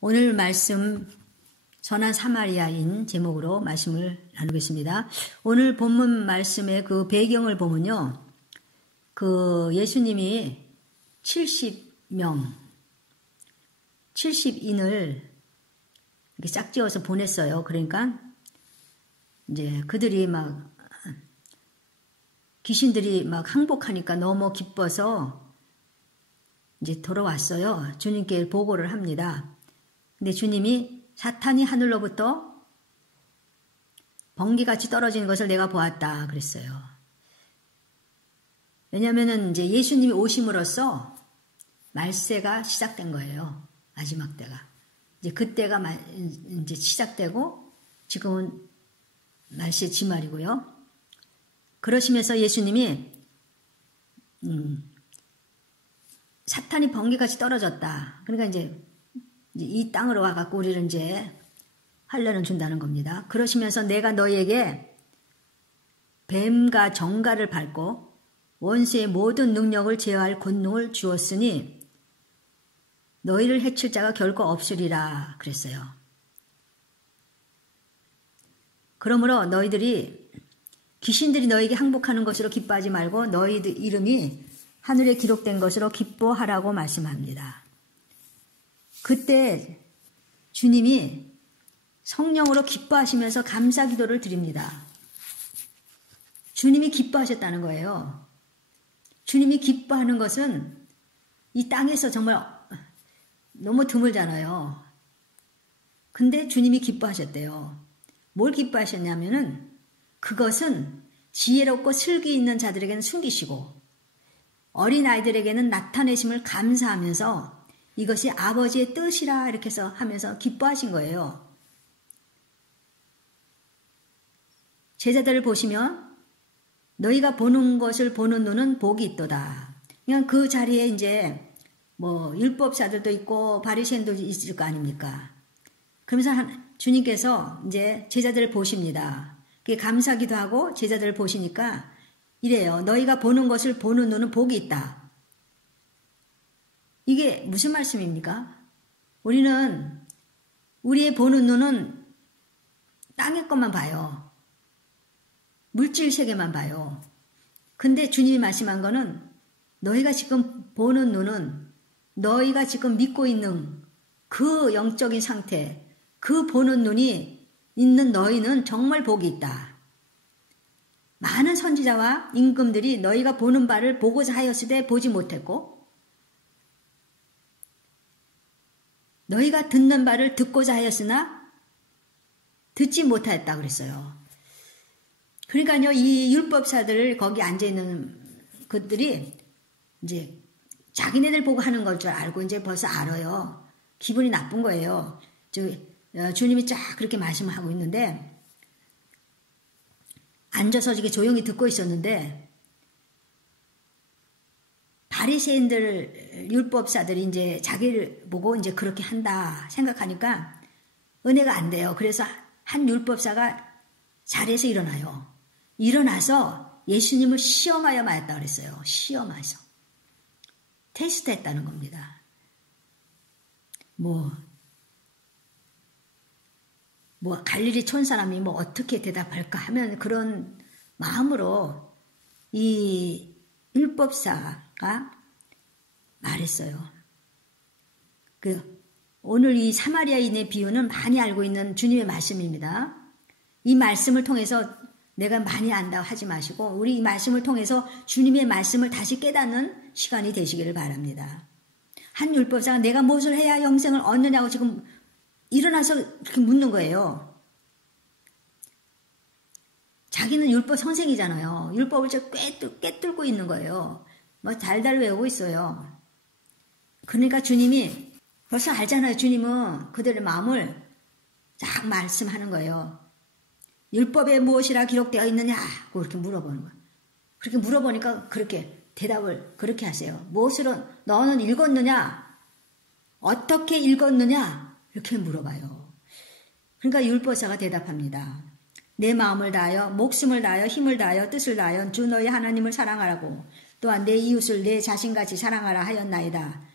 오늘 말씀 선한 사마리아인 제목으로 말씀을 나누겠습니다. 오늘 본문 말씀의 그 배경을 보면요. 그 예수님이 70인을 이렇게 짝지어서 보냈어요. 그러니까 이제 그들이 막 귀신들이 막 항복하니까 너무 기뻐서 이제 돌아왔어요. 주님께 보고를 합니다. 근데 주님이 사탄이 하늘로부터 번개같이 떨어지는 것을 내가 보았다 그랬어요. 왜냐하면은 이제 예수님이 오심으로써 말세가 시작된 거예요. 마지막 때가. 이제 그때가 이제 시작되고 지금은 말세 지말이고요. 그러시면서 예수님이 사탄이 번개같이 떨어졌다. 그러니까 이제 이 땅으로 와갖고 우리를 이제 환난을 준다는 겁니다. 그러시면서 내가 너희에게 뱀과 정갈을 밟고 원수의 모든 능력을 제어할 권능을 주었으니 너희를 해칠 자가 결코 없으리라 그랬어요. 그러므로 너희들이 귀신들이 너희에게 항복하는 것으로 기뻐하지 말고 너희들 이름이 하늘에 기록된 것으로 기뻐하라고 말씀합니다. 그때 주님이 성령으로 기뻐하시면서 감사 기도를 드립니다. 주님이 기뻐하셨다는 거예요. 주님이 기뻐하는 것은 이 땅에서 정말 너무 드물잖아요. 근데 주님이 기뻐하셨대요. 뭘 기뻐하셨냐면은 그것은 지혜롭고 슬기 있는 자들에게는 숨기시고 어린아이들에게는 나타내심을 감사하면서 이것이 아버지의 뜻이라 이렇게 해서 하면서 기뻐하신 거예요. 제자들을 보시면 너희가 보는 것을 보는 눈은 복이 있도다. 그냥 그 자리에 이제 뭐 율법사들도 있고 바리새인도 있을 거 아닙니까? 그러면서 주님께서 이제 제자들을 보십니다. 감사기도 하고 제자들을 보시니까 이래요. 너희가 보는 것을 보는 눈은 복이 있다. 이게 무슨 말씀입니까? 우리는 우리의 보는 눈은 땅의 것만 봐요. 물질 세계만 봐요. 근데 주님이 말씀한 거는 너희가 지금 보는 눈은 너희가 지금 믿고 있는 그 영적인 상태, 그 보는 눈이 있는 너희는 정말 복이 있다. 많은 선지자와 임금들이 너희가 보는 바를 보고자 하였으되 보지 못했고 너희가 듣는 바를 듣고자 하였으나 듣지 못하였다 그랬어요. 그러니까요, 이 율법사들 거기 앉아있는 그들이 이제 자기네들 보고 하는 걸 줄 알고 이제 벌써 알아요. 기분이 나쁜 거예요. 주님이 쫙 그렇게 말씀하고 있는데 앉아서 이렇게 조용히 듣고 있었는데 바리새인들 율법사들이 이제 자기를 보고 이제 그렇게 한다 생각하니까 은혜가 안 돼요. 그래서 한 율법사가 자리에서 일어나요. 일어나서 예수님을 시험하여 말했다 그랬어요. 시험해서 테스트했다는 겁니다. 뭐 갈릴리 촌 사람이 뭐 어떻게 대답할까 하면 그런 마음으로 이 율법사가 말했어요. 오늘 이 사마리아인의 비유는 많이 알고 있는 주님의 말씀입니다. 이 말씀을 통해서 내가 많이 안다고 하지 마시고 우리 이 말씀을 통해서 주님의 말씀을 다시 깨닫는 시간이 되시기를 바랍니다. 한 율법사가 내가 무엇을 해야 영생을 얻느냐고 지금 일어나서 이렇게 묻는 거예요. 자기는 율법 선생이잖아요. 율법을 꿰뚫고 있는 거예요. 뭐 달달 외우고 있어요. 그러니까 주님이 벌써 알잖아요. 주님은 그들의 마음을 쫙 말씀하는 거예요. 율법에 무엇이라 기록되어 있느냐? 그렇게 물어보는 거예요. 그렇게 물어보니까 그렇게 대답을 그렇게 하세요. 무엇으로 너는 읽었느냐? 어떻게 읽었느냐? 이렇게 물어봐요. 그러니까 율법사가 대답합니다. 내 마음을 다하여 목숨을 다하여 힘을 다하여 뜻을 다하여 주 너희 하나님을 사랑하라고 또한 내 이웃을 내 자신같이 사랑하라 하였나이다.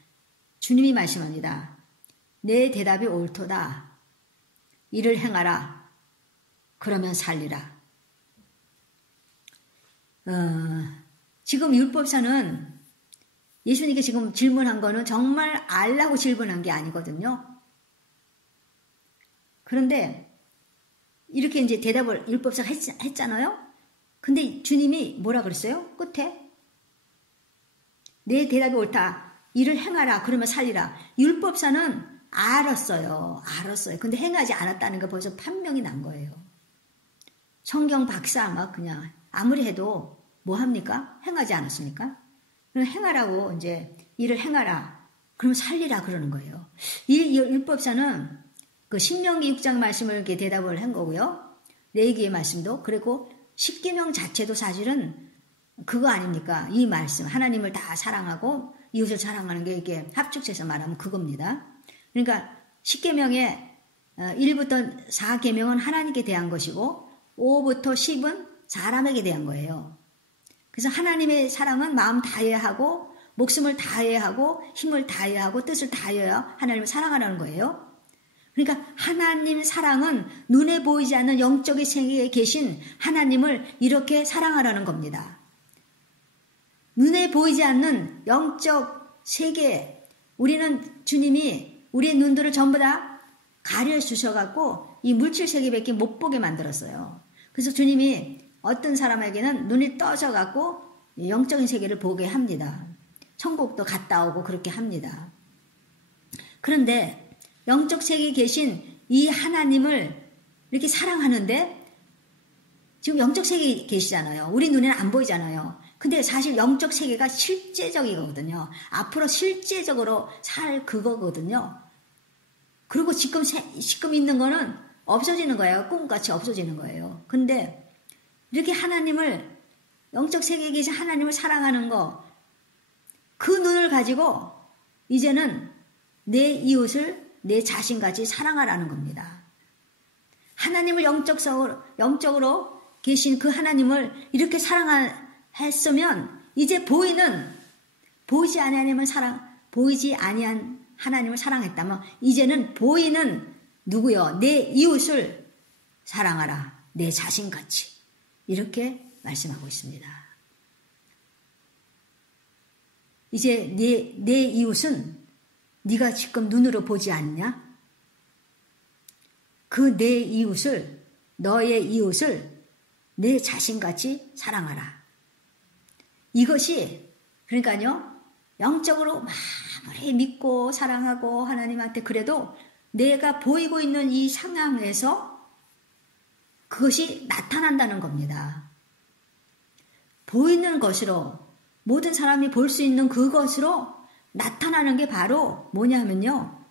주님이 말씀합니다. 내 대답이 옳도다. 이를 행하라. 그러면 살리라. 지금 율법사는 예수님께 지금 질문한 거는 정말 알라고 질문한 게 아니거든요. 그런데 이렇게 이제 대답을 율법사가 했잖아요. 근데 주님이 뭐라 그랬어요? 끝에 내 대답이 옳다. 이를 행하라. 그러면 살리라. 율법사는 알았어요. 근데 행하지 않았다는 거 벌써 판명이 난 거예요. 성경 박사 막 그냥 아무리 해도 뭐 합니까? 행하지 않았습니까? 그럼 행하라고 이제 일을 행하라. 그러면 살리라 그러는 거예요. 이 율법사는 그 신명기 6장 말씀을 이렇게 대답을 한 거고요. 레위기의 말씀도 그리고 십계명 자체도 사실은 그거 아닙니까? 이 말씀 하나님을 다 사랑하고 이웃을 사랑하는 게 이게 합축해서 말하면 그겁니다. 그러니까 십계명의 1부터 4계명은 하나님께 대한 것이고 5부터 10은 사람에게 대한 거예요. 그래서 하나님의 사랑은 마음 다해야 하고 목숨을 다해야 하고 힘을 다해야 하고 뜻을 다해야 하나님을 사랑하라는 거예요. 그러니까 하나님 사랑은 눈에 보이지 않는 영적인 세계에 계신 하나님을 이렇게 사랑하라는 겁니다. 눈에 보이지 않는 영적 세계, 우리는 주님이 우리의 눈들을 전부 다 가려주셔갖고 이 물질 세계밖에 못 보게 만들었어요. 그래서 주님이 어떤 사람에게는 눈이 떠져갖고 영적인 세계를 보게 합니다. 천국도 갔다 오고 그렇게 합니다. 그런데 영적 세계에 계신 이 하나님을 이렇게 사랑하는데 지금 영적 세계에 계시잖아요. 우리 눈에는 안 보이잖아요. 근데 사실 영적 세계가 실제적이거든요. 앞으로 실제적으로 살 그거거든요. 그리고 지금 있는 거는 없어지는 거예요. 꿈같이 없어지는 거예요. 근데 이렇게 하나님을 영적 세계에 계신 하나님을 사랑하는 거, 그 눈을 가지고 이제는 내 이웃을 내 자신같이 사랑하라는 겁니다. 하나님을 영적으로 계신 그 하나님을 이렇게 사랑했으면 이제 보이지 아니한 하나님을 사랑했다면 이제는 보이는 누구요? 내 이웃을 사랑하라. 내 자신같이. 이렇게 말씀하고 있습니다. 이제 내 이웃은 네가 지금 눈으로 보지 않냐? 그 내 이웃을, 너의 이웃을 내 자신같이 사랑하라. 이것이 그러니까요. 영적으로 아무리 믿고 사랑하고 하나님한테 그래도 내가 보이고 있는 이 상황에서 그것이 나타난다는 겁니다. 보이는 것으로 모든 사람이 볼 수 있는 그것으로 나타나는 게 바로 뭐냐면요.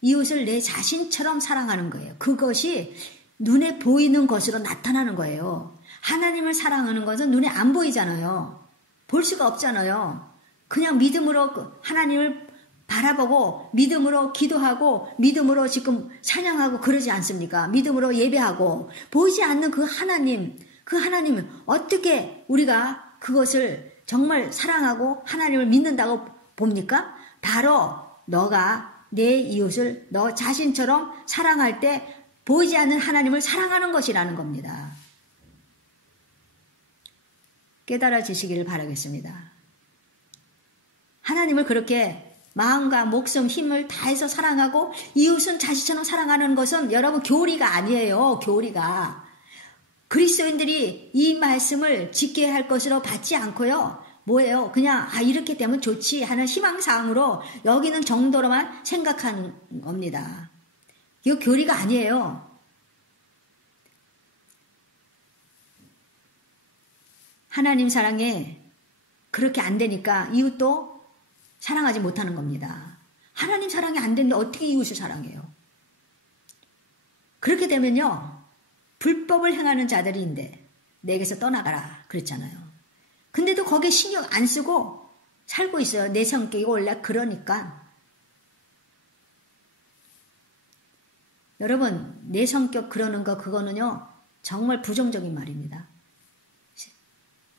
이웃을 내 자신처럼 사랑하는 거예요. 그것이 눈에 보이는 것으로 나타나는 거예요. 하나님을 사랑하는 것은 눈에 안 보이잖아요. 볼 수가 없잖아요. 그냥 믿음으로 하나님을 바라보고 믿음으로 기도하고 믿음으로 지금 찬양하고 그러지 않습니까? 믿음으로 예배하고 보이지 않는 그 하나님을 어떻게 우리가 그것을 정말 사랑하고 하나님을 믿는다고 봅니까? 바로 너가 내 이웃을 너 자신처럼 사랑할 때 보이지 않는 하나님을 사랑하는 것이라는 겁니다. 깨달아지시기를 바라겠습니다. 하나님을 그렇게 마음과 목숨, 힘을 다해서 사랑하고 이웃은 자신처럼 사랑하는 것은 여러분 교리가 아니에요. 교리가. 그리스도인들이 이 말씀을 지켜야 할 것으로 받지 않고요. 뭐예요? 그냥 이렇게 되면 좋지 하는 희망사항으로 여기는 정도로만 생각하는 겁니다. 이거 교리가 아니에요. 하나님 사랑에 그렇게 안 되니까 이웃도 사랑하지 못하는 겁니다. 하나님 사랑이 안 되는데 어떻게 이웃을 사랑해요? 그렇게 되면요. 불법을 행하는 자들인데 내게서 떠나가라 그랬잖아요. 근데도 거기에 신경 안 쓰고 살고 있어요. 내 성격이 원래 그러니까. 여러분 내 성격 그러는 거 그거는요. 정말 부정적인 말입니다.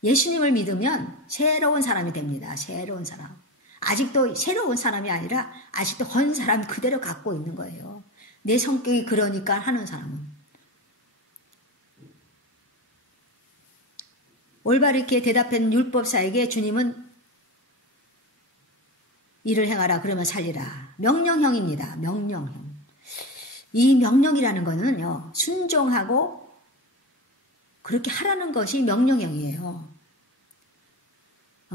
예수님을 믿으면 새로운 사람이 됩니다. 새로운 사람. 아직도 새로운 사람이 아니라 아직도 헌 사람 그대로 갖고 있는 거예요. 내 성격이 그러니까 하는 사람은. 올바르게 대답한 율법사에게 주님은 일을 행하라 그러면 살리라. 명령형입니다. 명령형. 이 명령이라는 거는요. 순종하고 그렇게 하라는 것이 명령형이에요.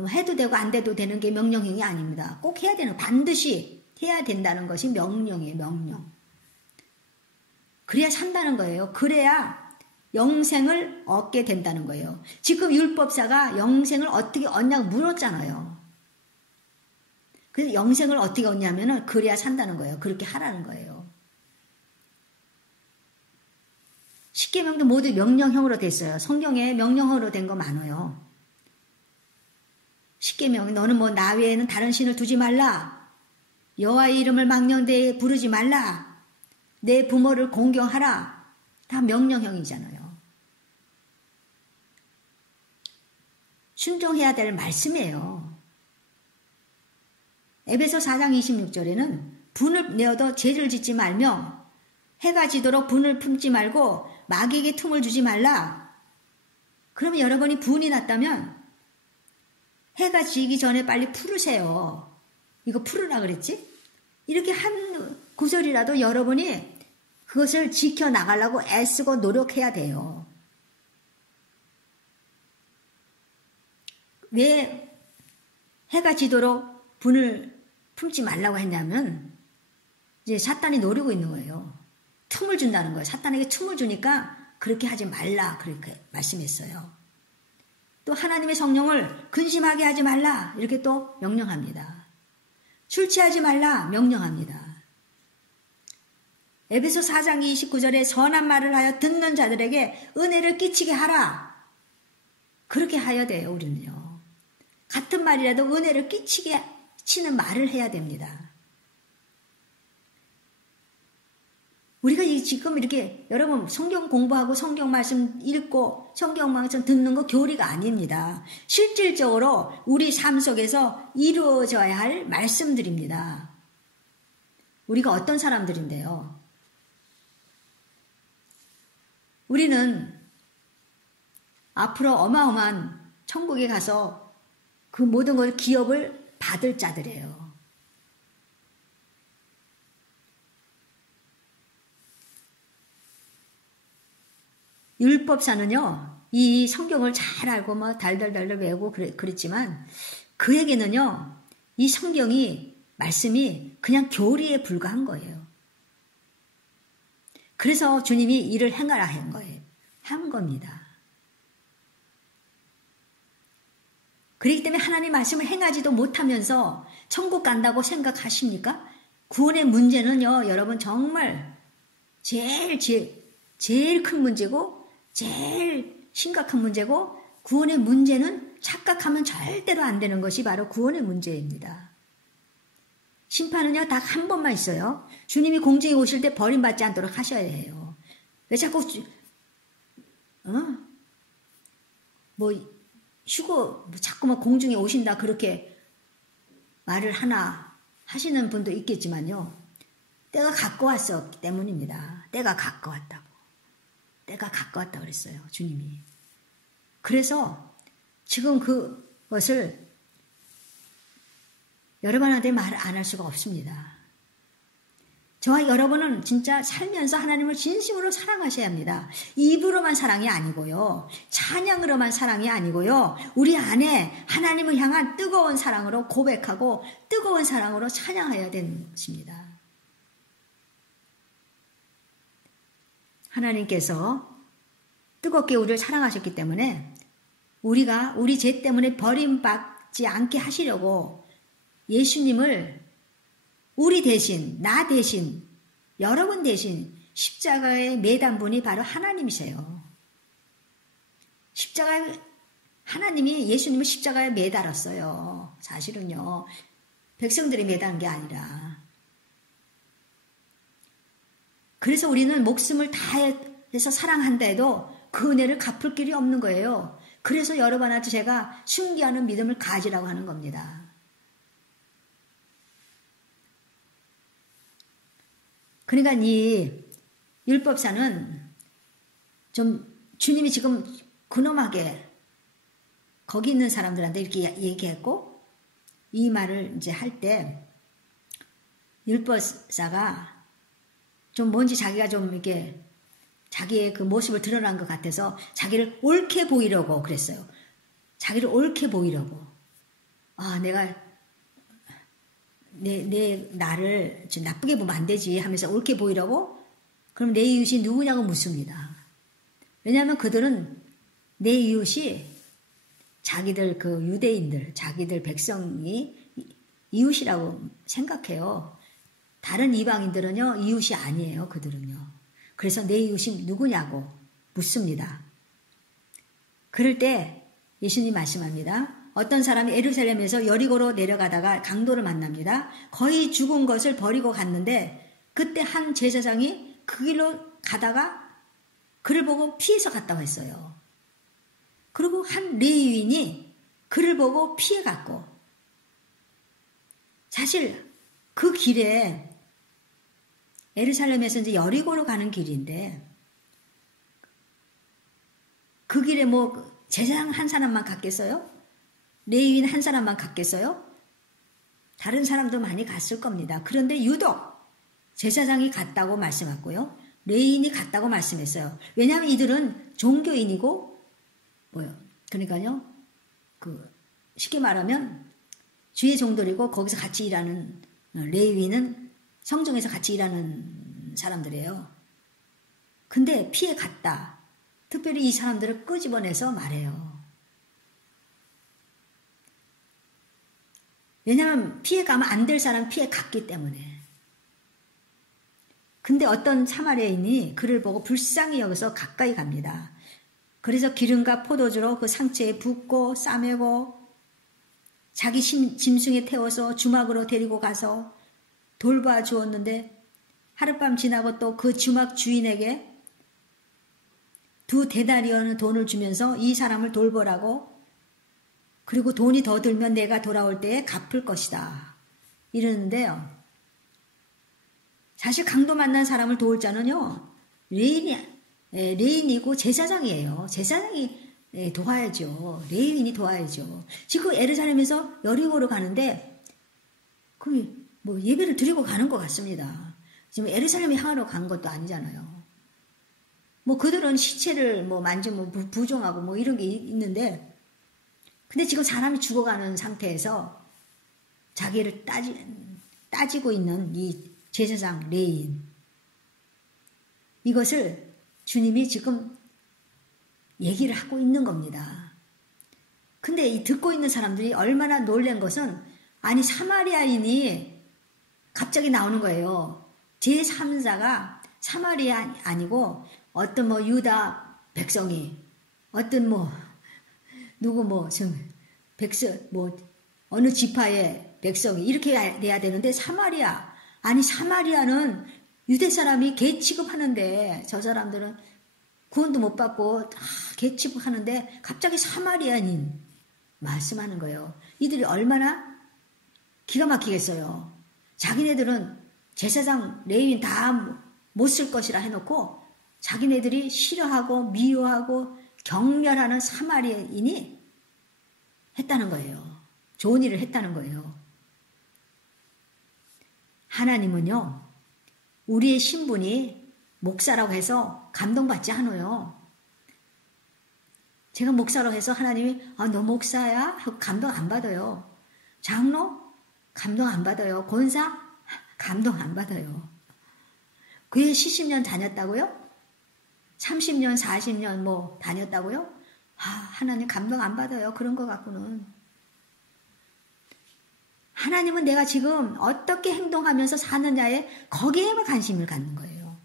해도 되고 안 돼도 되는 게 명령형이 아닙니다. 꼭 해야 되는, 반드시 해야 된다는 것이 명령이에요. 명령. 그래야 산다는 거예요. 그래야 영생을 얻게 된다는 거예요. 지금 율법사가 영생을 어떻게 얻냐고 물었잖아요. 그래서 영생을 어떻게 얻냐면은 그래야 산다는 거예요. 그렇게 하라는 거예요. 십계명도 모두 명령형으로 됐어요. 성경에 명령형으로 된 거 많아요. 십계명, 너는 뭐 나 외에는 다른 신을 두지 말라. 여호와의 이름을 망령되이 부르지 말라. 내 부모를 공경하라. 다 명령형이잖아요. 순종해야 될 말씀이에요. 에베소 4장 26절에는 분을 내어도 죄를 짓지 말며 해가 지도록 분을 품지 말고 마귀에게 틈을 주지 말라. 그러면 여러분이 분이 났다면 해가 지기 전에 빨리 풀으세요. 이거 풀으라 그랬지? 이렇게 한 구절이라도 여러분이 그것을 지켜나가려고 애쓰고 노력해야 돼요. 왜 해가 지도록 분을 품지 말라고 했냐면 이제 사탄이 노리고 있는 거예요. 틈을 준다는 거예요. 사탄에게 틈을 주니까 그렇게 하지 말라 그렇게 말씀했어요. 또 하나님의 성령을 근심하게 하지 말라 이렇게 또 명령합니다. 술 취하지 말라 명령합니다. 에베소 4장 29절에 선한 말을 하여 듣는 자들에게 은혜를 끼치게 하라. 그렇게 하여야 돼요. 우리는요. 같은 말이라도 은혜를 끼치는 말을 해야 됩니다. 우리가 지금 이렇게 여러분 성경 공부하고 성경 말씀 읽고 성경 말씀 듣는 거 교리가 아닙니다. 실질적으로 우리 삶 속에서 이루어져야 할 말씀들입니다. 우리가 어떤 사람들인데요. 우리는 앞으로 어마어마한 천국에 가서 그 모든 걸 기업을 받을 자들이에요. 율법사는요, 이 성경을 잘 알고 뭐 달달달달 외우고 그랬지만 그에게는요, 이 성경이 말씀이 그냥 교리에 불과한 거예요. 그래서 주님이 이를 행하라 한 거예요. 한 겁니다. 그렇기 때문에 하나님 말씀을 행하지도 못하면서 천국 간다고 생각하십니까? 구원의 문제는요, 여러분 정말 제일 큰 문제고 제일 심각한 문제고 구원의 문제는 착각하면 절대로 안 되는 것이 바로 구원의 문제입니다. 심판은요, 딱 한 번만 있어요. 주님이 공중에 오실 때 버림받지 않도록 하셔야 해요. 왜 자꾸 휴고 자꾸만 공중에 오신다 그렇게 말을 하시는 분도 있겠지만요. 때가 가까웠기 때문입니다. 때가 가까웠다고. 때가 가까웠다 그랬어요. 주님이. 그래서 지금 그것을 여러분한테 말 안 할 수가 없습니다. 저와 여러분은 진짜 살면서 하나님을 진심으로 사랑하셔야 합니다. 입으로만 사랑이 아니고요. 찬양으로만 사랑이 아니고요. 우리 안에 하나님을 향한 뜨거운 사랑으로 고백하고 뜨거운 사랑으로 찬양해야 되는 것입니다. 하나님께서 뜨겁게 우리를 사랑하셨기 때문에 우리가 우리 죄 때문에 버림받지 않게 하시려고 예수님을 우리 대신, 나 대신, 여러분 대신 십자가에 매단 분이 바로 하나님이세요. 하나님이 예수님을 십자가에 매달았어요. 사실은요. 백성들이 매단 게 아니라. 그래서 우리는 목숨을 다해서 사랑한다 해도 그 은혜를 갚을 길이 없는 거예요. 그래서 여러분한테 제가 순기하는 믿음을 가지라고 하는 겁니다. 그러니까 이 율법사는 좀 주님이 지금 근엄하게 거기 있는 사람들한테 이렇게 얘기했고 이 말을 이제 할 때 율법사가 좀 뭔지 자기가 좀 이렇게 자기의 그 모습을 드러난 것 같아서 자기를 옳게 보이려고 그랬어요. 자기를 옳게 보이려고. 아, 내가 나를 좀 나쁘게 보면 안 되지 하면서 옳게 보이려고 그럼 내 이웃이 누구냐고 묻습니다. 왜냐하면 그들은 내 이웃이 자기들 그 유대인들, 자기들 백성이 이웃이라고 생각해요. 다른 이방인들은요, 이웃이 아니에요, 그들은요. 그래서 내 이웃이 누구냐고 묻습니다. 그럴 때 예수님 말씀합니다. 어떤 사람이 예루살렘에서 여리고로 내려가다가 강도를 만납니다. 거의 죽은 것을 버리고 갔는데 그때 한 제사장이 그 길로 가다가 그를 보고 피해서 갔다고 했어요. 그리고 한 레위인이 그를 보고 피해갔고 사실 그 길에 예루살렘에서 이제 여리고로 가는 길인데 그 길에 뭐 제사장 한 사람만 갔겠어요? 레위인 한 사람만 갔겠어요? 다른 사람도 많이 갔을 겁니다. 그런데 유독 제사장이 갔다고 말씀했고요. 레위인이 갔다고 말씀했어요. 왜냐하면 이들은 종교인이고 그러니까요. 쉽게 말하면 주의 종들이고 거기서 같이 일하는 레위인은 성중에서 같이 일하는 사람들이에요. 근데 피해 갔다. 특별히 이 사람들을 끄집어내서 말해요. 왜냐하면 피해 가면 안 될 사람 피해 갔기 때문에. 근데 어떤 사마리아인이 그를 보고 불쌍히 여기서 가까이 갑니다. 그래서 기름과 포도주로 그 상처에 붓고 싸매고 자기 짐승에 태워서 주막으로 데리고 가서 돌봐 주었는데 하룻밤 지나고 또 그 주막 주인에게 2 데나리온의 돈을 주면서 이 사람을 돌보라고 그리고 돈이 더 들면 내가 돌아올 때에 갚을 것이다. 이러는데요. 사실 강도 만난 사람을 도울 자는요. 레인이고 제사장이에요. 제사장이 도와야죠. 레인이 도와야죠. 지금 예루살렘에서 여리고로 가는데 뭐 예배를 드리고 가는 것 같습니다. 지금 예루살렘에 향하러 간 것도 아니잖아요. 뭐 그들은 시체를 뭐 만지면 부정하고 뭐 이런 게 있는데 근데 지금 사람이 죽어가는 상태에서 자기를 따지고 있는 이 제사장 레인 이것을 주님이 지금 얘기를 하고 있는 겁니다. 근데 이 듣고 있는 사람들이 얼마나 놀란 것은 아니 사마리아인이 갑자기 나오는 거예요. 제3자가 사마리아 아니고 어떤 뭐 유다 백성이 어떤 뭐 누구 뭐 백성 뭐 어느 지파의 백성이 이렇게 돼야 되는데 사마리아 아니 사마리아는 유대 사람이 개 취급하는데 저 사람들은 구원도 못 받고 다 개 취급하는데 갑자기 사마리아인 말씀하는 거예요. 이들이 얼마나 기가 막히겠어요. 자기네들은 제사장 레위인 다 못 쓸 것이라 해놓고 자기네들이 싫어하고 미워하고 경멸하는 사마리아인이 했다는 거예요. 좋은 일을 했다는 거예요. 하나님은요. 우리의 신분이 목사라고 해서 감동받지 않아요. 제가 목사라고 해서 하나님이 너 목사야? 하고 감동 안 받아요. 장로? 감동 안 받아요. 권사? 감동 안 받아요. 교회 70년 다녔다고요? 30년, 40년 뭐 다녔다고요? 하나님 감동 안 받아요. 그런 거 갖고는. 하나님은 내가 지금 어떻게 행동하면서 사느냐에 거기에만 관심을 갖는 거예요.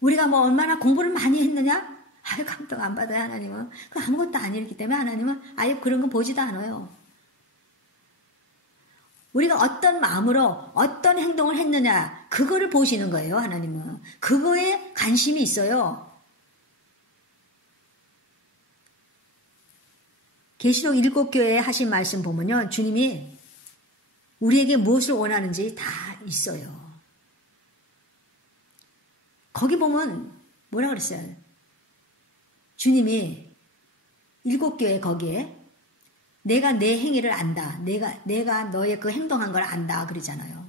우리가 뭐 얼마나 공부를 많이 했느냐? 감동 안 받아요, 하나님은. 그 아무것도 아니기 때문에 하나님은 아예 그런 거 보지도 않아요. 우리가 어떤 마음으로 어떤 행동을 했느냐, 그거를 보시는 거예요, 하나님은. 그거에 관심이 있어요. 계시록 7교회에 하신 말씀 보면요. 주님이 우리에게 무엇을 원하는지 다 있어요. 거기 보면 뭐라 그랬어요? 주님이 7교회 거기에 내가 내 행위를 안다. 내가 너의 그 행동한 걸 안다. 그러잖아요.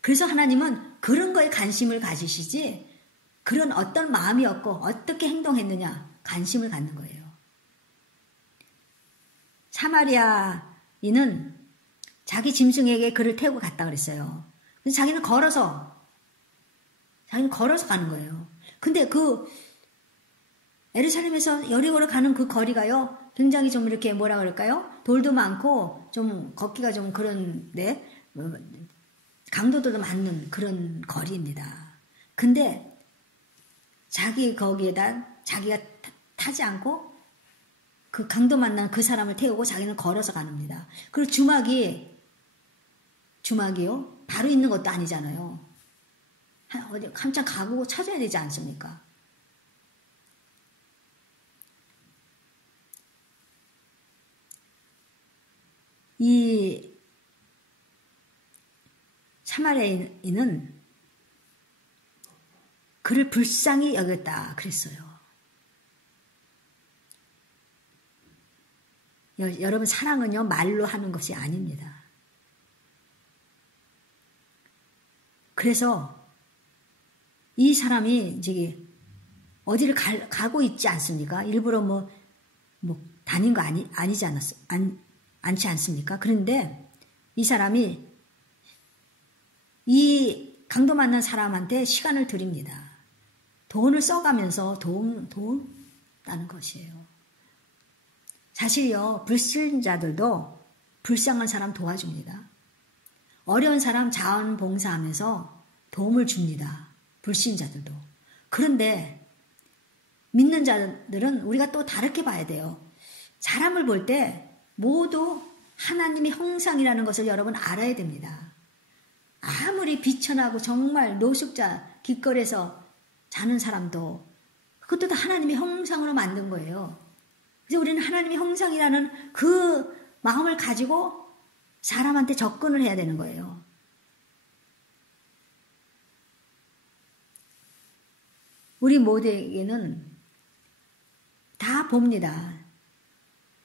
그래서 하나님은 그런 거에 관심을 가지시지 그런 어떤 마음이었고 어떻게 행동했느냐 관심을 갖는 거예요. 사마리아인은 자기 짐승에게 그를 태우고 갔다 그랬어요. 그래서 자기는 걸어서 가는 거예요. 근데 그 예루살렘에서 여리고로 가는 그 거리가요, 굉장히 좀 이렇게 뭐라 그럴까요? 돌도 많고 좀 걷기가 좀 그런데 강도들도 많은 그런 거리입니다. 근데 자기 거기에다 자기가 타지 않고 그 강도 만난 그 사람을 태우고 자기는 걸어서 갑니다. 그리고 주막이요? 바로 있는 것도 아니잖아요. 어디 한참 가고 찾아야 되지 않습니까? 이 사마리아인은 그를 불쌍히 여겼다 그랬어요. 여러분, 사랑은요 말로 하는 것이 아닙니다. 그래서 이 사람이 이제 어디를 가고 있지 않습니까? 일부러 뭐 다닌 거 아니지 않지 않습니까? 그런데 이 사람이 이 강도 만난 사람한테 시간을 드립니다. 돈을 써가면서 도움다는 것이에요. 사실요, 불신자들도 불쌍한 사람 도와줍니다. 어려운 사람 자원봉사하면서 도움을 줍니다. 불신자들도. 그런데 믿는 자들은 우리가 또 다르게 봐야 돼요. 사람을 볼 때 모두 하나님의 형상이라는 것을 여러분 알아야 됩니다. 아무리 비천하고 정말 노숙자 길거리에서 자는 사람도 그것도 다 하나님의 형상으로 만든 거예요. 그래서 우리는 하나님의 형상이라는 그 마음을 가지고 사람한테 접근을 해야 되는 거예요. 우리 모두에게는 다 봅니다.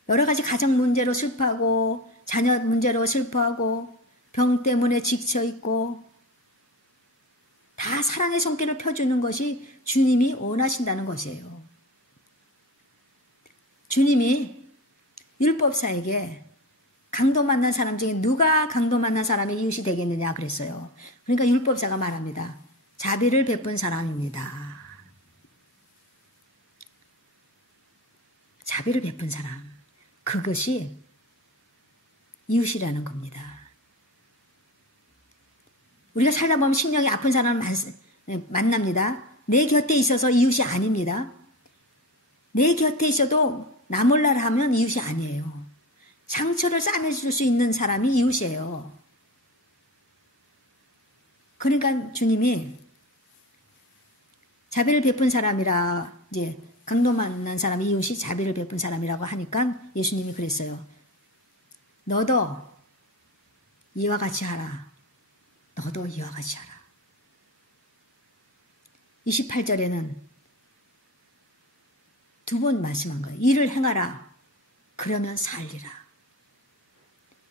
여러 가지 가정 문제로 슬퍼하고 자녀 문제로 슬퍼하고 병 때문에 지쳐있고 다 사랑의 손길을 펴주는 것이 주님이 원하신다는 것이에요. 주님이 율법사에게 강도 만난 사람 중에 누가 강도 만난 사람의 이웃이 되겠느냐 그랬어요. 그러니까 율법사가 말합니다. 자비를 베푼 사람입니다. 자비를 베푼 사람. 그것이 이웃이라는 겁니다. 우리가 살다 보면 심령이 아픈 사람을 만납니다. 내 곁에 있어서 이웃이 아닙니다. 내 곁에 있어도 나 몰라라 하면 이웃이 아니에요. 상처를 싸매줄 수 있는 사람이 이웃이에요. 그러니까 주님이 자비를 베푼 사람이라 이제 강도 만난 사람이 이웃이 자비를 베푼 사람이라고 하니까 예수님이 그랬어요. 너도 이와 같이 하라. 너도 이와 같이 하라. 28절에는 두 번 말씀한 거예요. 이를 행하라. 그러면 살리라.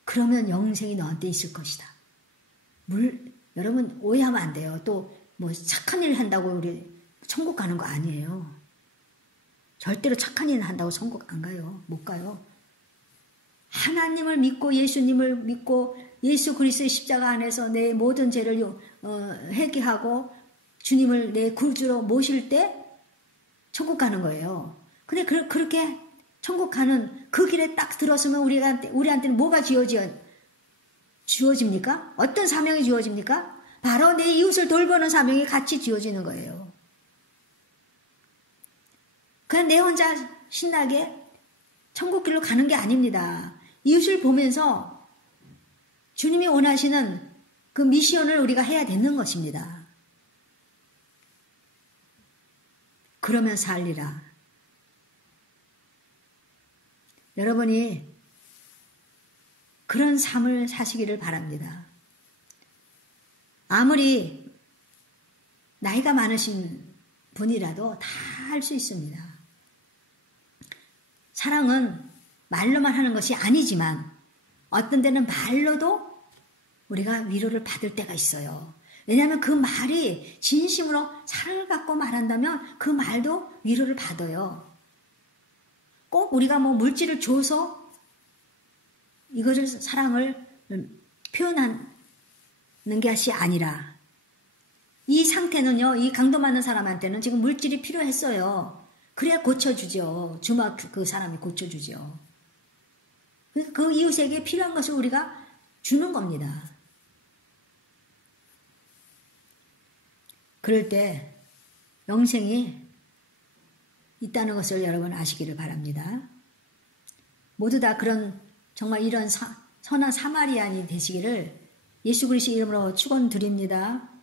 그러면 영생이 너한테 있을 것이다. 여러분 오해하면 안 돼요. 또 뭐 착한 일 한다고 우리 천국 가는 거 아니에요. 절대로 착한 일 한다고 천국 안 가요. 못 가요. 하나님을 믿고 예수님을 믿고 예수 그리스도의 십자가 안에서 내 모든 죄를 회개하고 주님을 내 구주로 모실 때 천국 가는 거예요. 근데 그렇게 천국 가는 그 길에 딱 들었으면 우리한테는 뭐가 주어집니까? 어떤 사명이 주어집니까? 바로 내 이웃을 돌보는 사명이 같이 주어지는 거예요. 그냥 내 혼자 신나게 천국 길로 가는 게 아닙니다. 이웃을 보면서 주님이 원하시는 그 미션을 우리가 해야 되는 것입니다. 그러면 살리라. 여러분이 그런 삶을 사시기를 바랍니다. 아무리 나이가 많으신 분이라도 다 할 수 있습니다. 사랑은 말로만 하는 것이 아니지만 어떤 때는 말로도 우리가 위로를 받을 때가 있어요. 왜냐하면 그 말이 진심으로 사랑을 갖고 말한다면 그 말도 위로를 받아요. 꼭 우리가 뭐 물질을 줘서 이것을 사랑을 표현하는 것이 아니라 이 상태는요, 이 강도 맞는 사람한테는 지금 물질이 필요했어요. 그래야 고쳐주죠. 주막 그 사람이 고쳐주죠. 그 이웃에게 필요한 것을 우리가 주는 겁니다. 그럴 때 영생이 있다는 것을 여러분 아시기를 바랍니다. 모두 다 그런 정말 이런 선한 사마리아인이 되시기를 예수 그리스도 이름으로 축원드립니다.